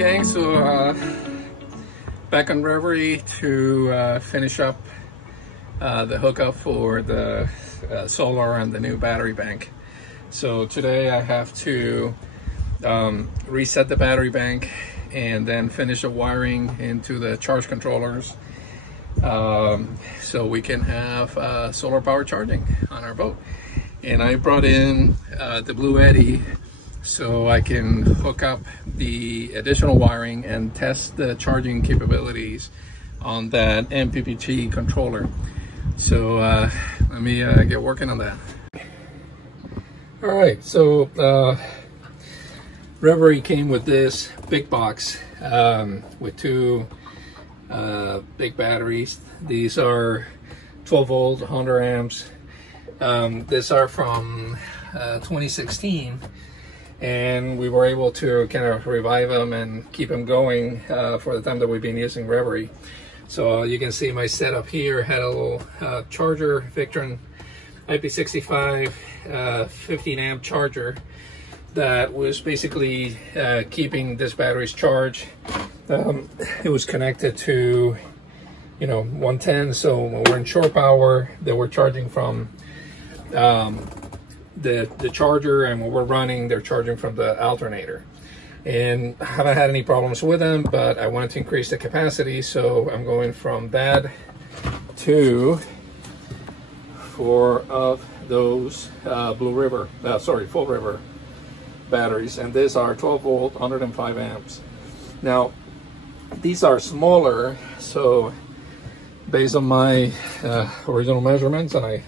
gang, so back on Reverie to finish up the hookup for the solar and the new battery bank. So today I have to reset the battery bank and then finish the wiring into the charge controllers so we can have solar power charging on our boat. And I brought in the Bluetti so I can hook up the additional wiring and test the charging capabilities on that MPPT controller. So let me get working on that. All right, so Reverie came with this big box with two big batteries. These are 12 volt, 100 amps. These are from 2016. And we were able to kind of revive them and keep them going for the time that we've been using Reverie. So you can see my setup here had a little charger, Victron IP65 15 amp charger that was basically keeping this battery's charge. It was connected to 110, so when we're in shore power, they were charging from the charger, and when we're running, they're charging from the alternator. And I haven't had any problems with them, but I wanted to increase the capacity, so I'm going from that to 4 of those Full River batteries, and these are 12 volt, 105 amps. Now these are smaller, so based on my original measurements, and I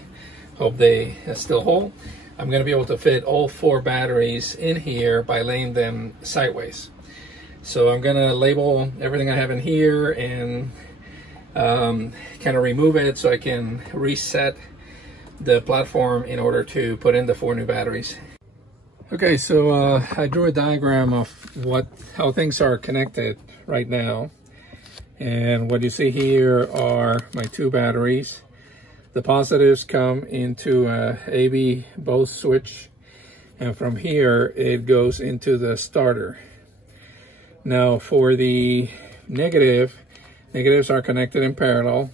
hope they still hold, I'm going to be able to fit all 4 batteries in here by laying them sideways. So I'm going to label everything I have in here and kind of remove it so I can reset the platform in order to put in the 4 new batteries. Okay, so I drew a diagram of how things are connected right now. And what you see here are my 2 batteries. The positives come into a AB both switch, and from here it goes into the starter. Now for the negatives are connected in parallel,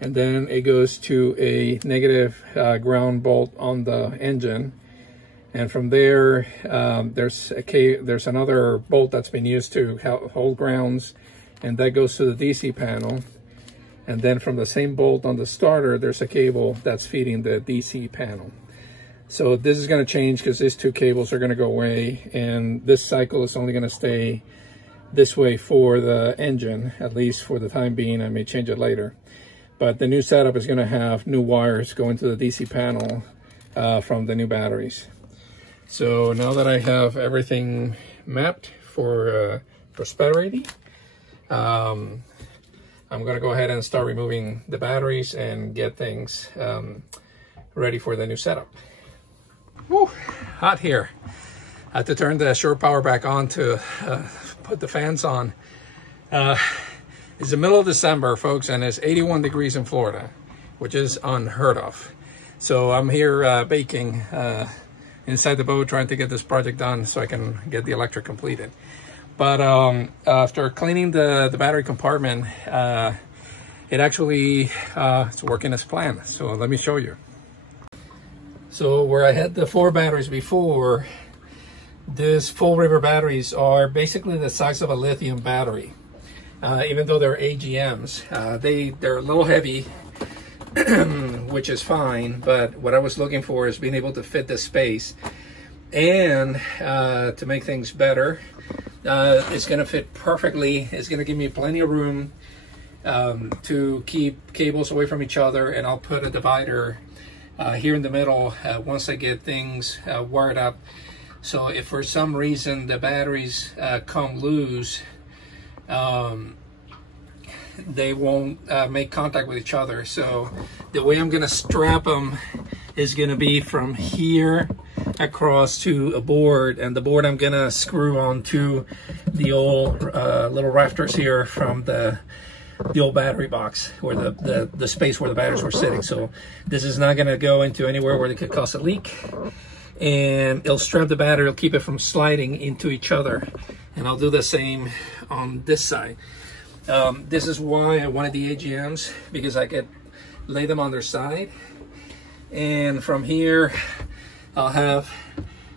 and then it goes to a negative ground bolt on the engine, and from there there's another bolt that's been used to hold grounds, and that goes to the DC panel. And then from the same bolt on the starter, there's a cable that's feeding the DC panel. So this is going to change because these 2 cables are going to go away, and this cycle is only going to stay this way for the engine, at least for the time being. I may change it later. But the new setup is going to have new wires going to the DC panel from the new batteries. So now that I have everything mapped for Reverie, I'm going to go ahead and start removing the batteries and get things ready for the new setup. Whew, hot here. I had to turn the shore power back on to put the fans on. It's the middle of December, folks, and it's 81 degrees in Florida, which is unheard of. So I'm here baking inside the boat, trying to get this project done so I can get the electric completed. But after cleaning the battery compartment, it actually it's working as planned. So let me show you. So where I had the 4 batteries before, these Full River batteries are basically the size of a lithium battery. Even though they're AGMs, they're a little heavy, which is fine. But what I was looking for is being able to fit the space, and to make things better, it's going to fit perfectly. It's going to give me plenty of room to keep cables away from each other, and I'll put a divider here in the middle once I get things wired up. So if for some reason the batteries come loose, they won't make contact with each other. So the way I'm going to strap them is going to be from here across to a board, and the board I'm gonna screw onto the old little rafters here from the old battery box, or the space where the batteries were sitting. So this is not gonna go into anywhere where they could cause a leak. and it'll strap the battery, it'll keep it from sliding into each other. And I'll do the same on this side. This is why I wanted the AGMs, because I could lay them on their side, and from here I'll have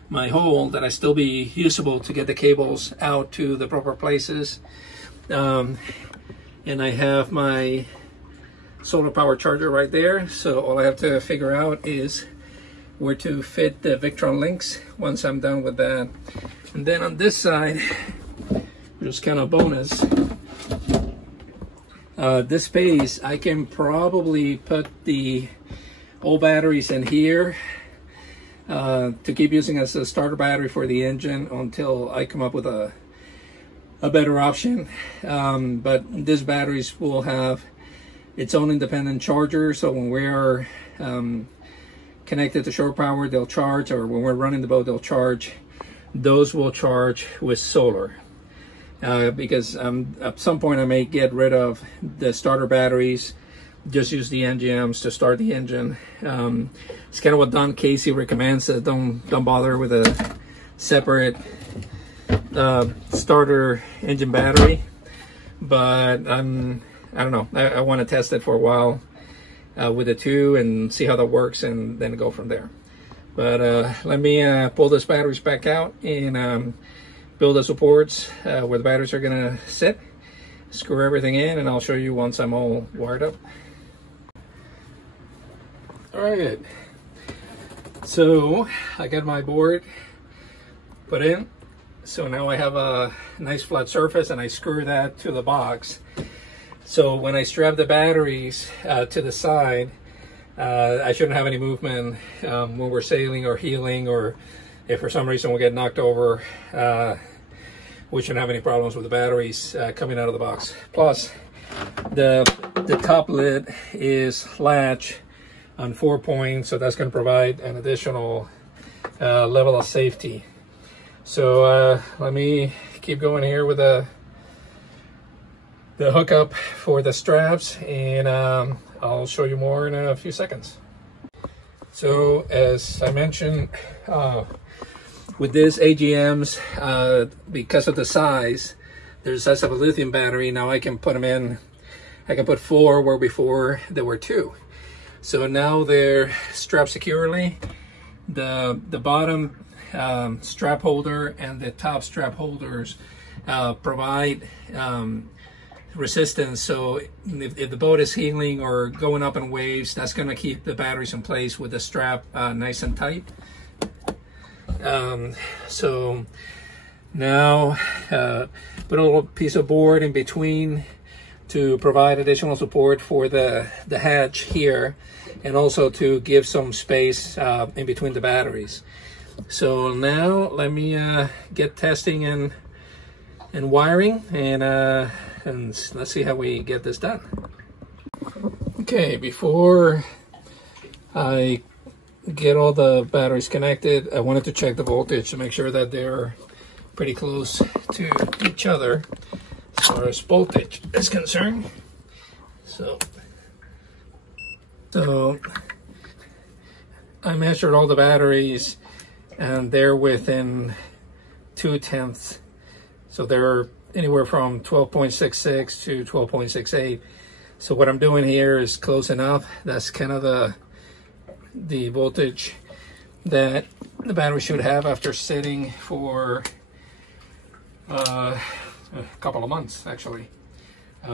my hole that I still be usable to get the cables out to the proper places. And I have my solar power charger right there, so all I have to figure out is where to fit the Victron links once I'm done with that. And then on this side, which is kind of bonus, this space I can probably put the old batteries in here to keep using as a starter battery for the engine until I come up with a better option. But these batteries will have its own independent charger, so when we're connected to shore power, they'll charge, or when we're running the boat, they'll charge. Those will charge with solar. Because at some point I may get rid of the starter batteries, just use the NGMs to start the engine. It's kind of what Don Casey recommends, that don't bother with a separate starter engine battery. But I don't know, I want to test it for a while with the two and see how that works, and then go from there. But let me pull these batteries back out and build the supports where the batteries are gonna sit, screw everything in, and I'll show you once I'm all wired up. All right, so I got my board put in. So now I have a nice flat surface, and I screw that to the box. So when I strap the batteries to the side, I shouldn't have any movement when we're sailing or heeling, or if for some reason we get knocked over, we shouldn't have any problems with the batteries coming out of the box. Plus, the top lid is latch on 4 points, so that's going to provide an additional level of safety. So let me keep going here with the hookup for the straps, and I'll show you more in a few seconds. So as I mentioned, with this AGMs, because of the size, there's the size of a lithium battery, now I can put them in, I can put 4 where before there were 2. So now they're strapped securely. The bottom strap holder and the top strap holders provide resistance, so if the boat is heeling or going up in waves, that's going to keep the batteries in place with the strap nice and tight. So now put a little piece of board in between to provide additional support for the hatch here, and also to give some space in between the batteries. So now let me get testing and wiring, and let's see how we get this done. Okay, before I get all the batteries connected, I wanted to check the voltage to make sure that they're pretty close to each other as far as voltage is concerned. So I measured all the batteries, and they're within 0.2. So they're anywhere from 12.66 to 12.68. So what I'm doing here is close enough. That's kind of the voltage that the battery should have after sitting for a couple of months, actually,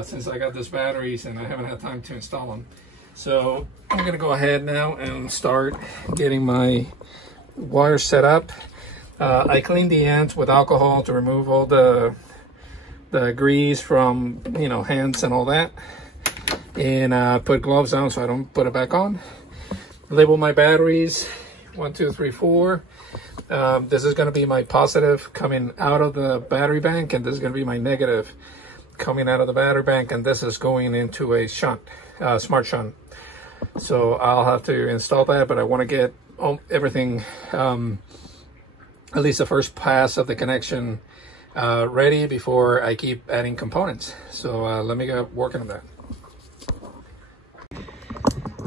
since I got these batteries, and I haven't had time to install them. So I'm going to go ahead now and start getting my wires set up. I cleaned the ends with alcohol to remove all the grease from, you know, hands and all that, and put gloves on so I don't put it back on. Label my batteries 1, 2, 3, 4. This is going to be my positive coming out of the battery bank, and this is going to be my negative coming out of the battery bank, and this is going into a shunt, smart shunt. So I'll have to install that, but I want to get everything, at least the first pass of the connection, ready before I keep adding components. So let me get working on that.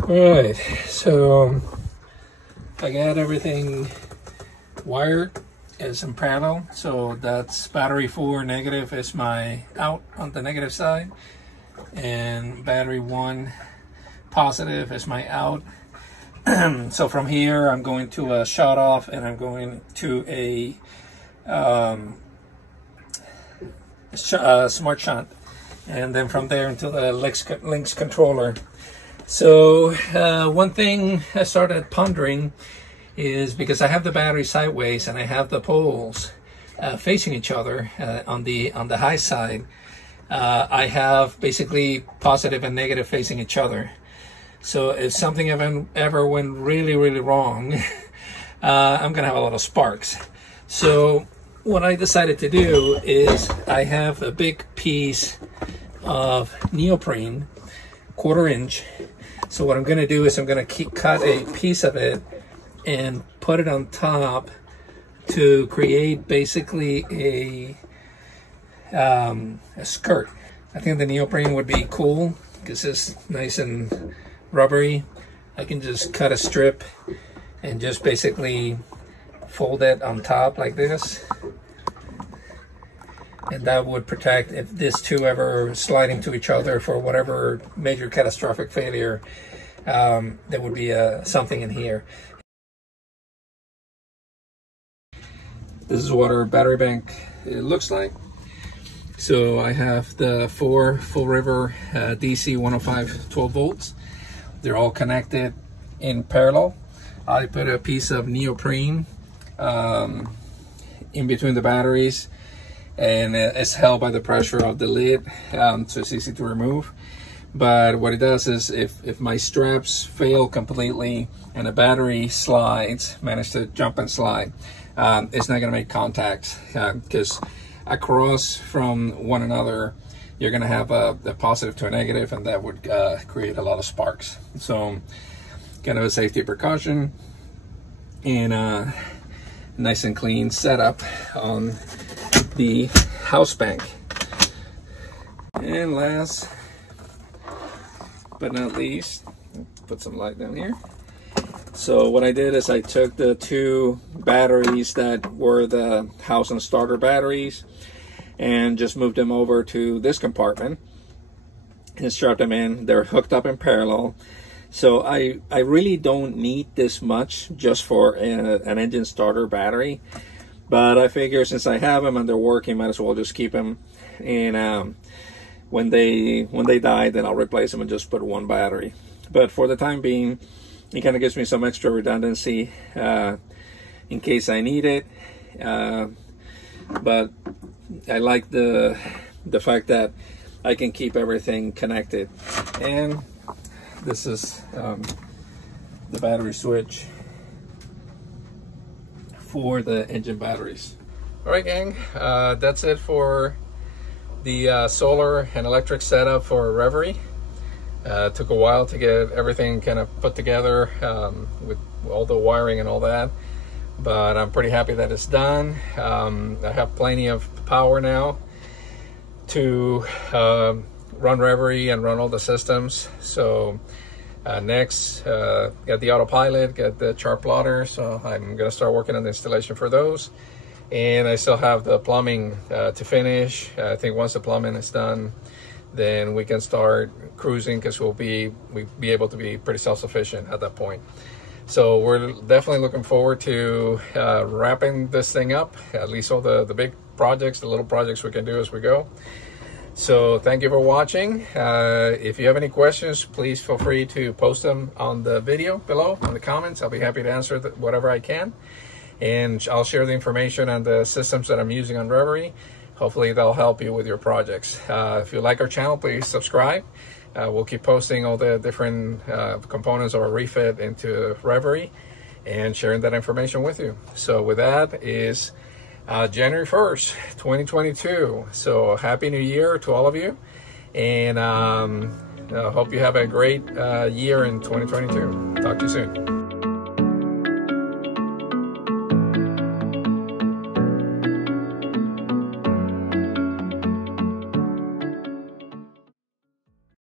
All right, so I got everything wire is in parallel, so that's battery 4 negative is my out on the negative side, and battery 1 positive is my out. So from here I'm going to a shut off, and I'm going to a smart shunt, and then from there into the links controller. So one thing I started pondering is, because I have the battery sideways and I have the poles facing each other on the high side, I have basically positive and negative facing each other. So if something ever went really wrong, I'm gonna have a lot of sparks. So what I decided to do is, I have a big piece of neoprene, 1/4 inch. So what I'm gonna do is I'm gonna cut a piece of it and put it on top to create basically a skirt. I think the neoprene would be cool because it's nice and rubbery. I can just cut a strip and just basically fold it on top like this, and that would protect if these two ever slide into each other for whatever major catastrophic failure. There would be something in here. This is what our battery bank looks like. So I have the 4 full river DC 105 12 volts. They're all connected in parallel. I put a piece of neoprene in between the batteries, and it's held by the pressure of the lid, so it's easy to remove. But what it does is, if my straps fail completely and the battery manage to jump and slide, it's not going to make contact, because across from one another you're going to have a positive to a negative, and that would create a lot of sparks. So kind of a safety precaution, and a nice and clean setup on the house bank. And last but not least, put some light down here. So what I did is I took the 2 batteries that were the house and starter batteries and just moved them over to this compartment and strapped them in. They're hooked up in parallel. So I really don't need this much just for an engine starter battery, but I figure since I have them and they're working, might as well just keep them. And when they die, then I'll replace them and just put 1 battery. But for the time being, it kind of gives me some extra redundancy in case I need it. But I like the fact that I can keep everything connected. And this is the battery switch for the engine batteries. All right, gang, that's it for the solar and electric setup for Reverie. It took a while to get everything kind of put together with all the wiring and all that, but I'm pretty happy that it's done. I have plenty of power now to run Reverie and run all the systems. So next, get the autopilot, get the chart plotter. So I'm gonna start working on the installation for those. And I still have the plumbing to finish. I think once the plumbing is done, then we can start cruising, because we'll be able to be pretty self-sufficient at that point. So we're definitely looking forward to wrapping this thing up, at least all the big projects, the little projects we can do as we go. So thank you for watching. If you have any questions, please feel free to post them on the video below in the comments. I'll be happy to answer whatever I can. And I'll share the information on the systems that I'm using on Reverie. Hopefully they'll help you with your projects. If you like our channel, please subscribe. We'll keep posting all the different components of a refit into Reverie and sharing that information with you. So with that is January 1st, 2022. So Happy New Year to all of you. And hope you have a great year in 2022. Talk to you soon.